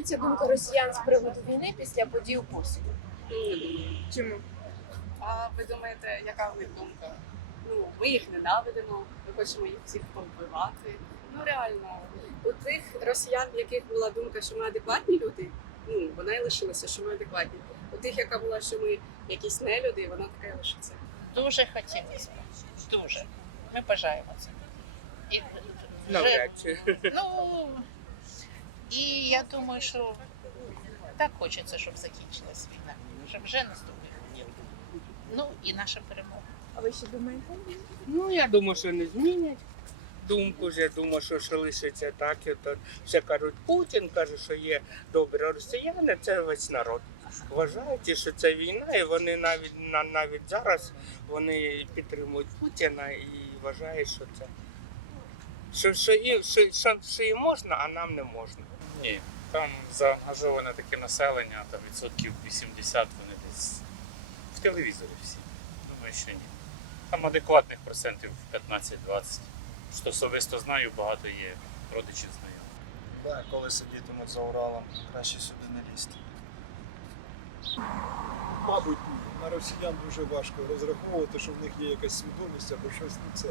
зміниться думка росіян з приводу війни після подій у Курску? Чому? А ви думаєте, яка в них думка? Ну, ми їх ненавидимо, ми хочемо їх всіх повбивати. Ну реально, у тих росіян, в яких була думка, що ми адекватні люди, ну вона і лишилася, що ми адекватні. У тих, яка була, що ми якісь нелюди, вона така і лишиться. Дуже хотілося б. Дуже. Ми бажаємо це. І вже, Навряд чи. ну, і я думаю, що так хочеться, щоб закінчилась війна, щоб вже наступив мир. Ну і наша перемога. А ви що думаєте? Ну, я думаю, що не змінять думку. вже. Я думаю, що, що лишиться так. І то все кажуть, Путін каже, що є добрі росіяни, це весь народ. Вважають, що це війна, і вони навіть на- навіть зараз вони підтримують Путіна і вважають, що це. Що, що, їм, що, що, що їм можна, а нам не можна. Ні, там заангажоване таке населення, там відсотків 80 вони десь в телевізорі всі. Думаю, що ні. Там адекватних процентів 15-20. Що особисто знаю, багато є родичів знайомих. Так, коли сидітимуть за Уралом, краще сюди не лізти. Мабуть, на росіян дуже важко розраховувати, що в них є якась свідомість або щось ну, це,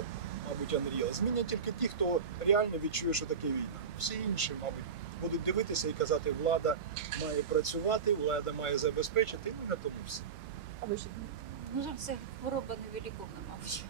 мабуть, Unreal. Змінять тільки ті, хто реально відчує, що таке війна. Всі інші, мабуть, будуть дивитися і казати, влада має працювати, влада має забезпечити, ну на тому все. А ви що думаєте? Ну, це хвороба невеликовна, мабуть.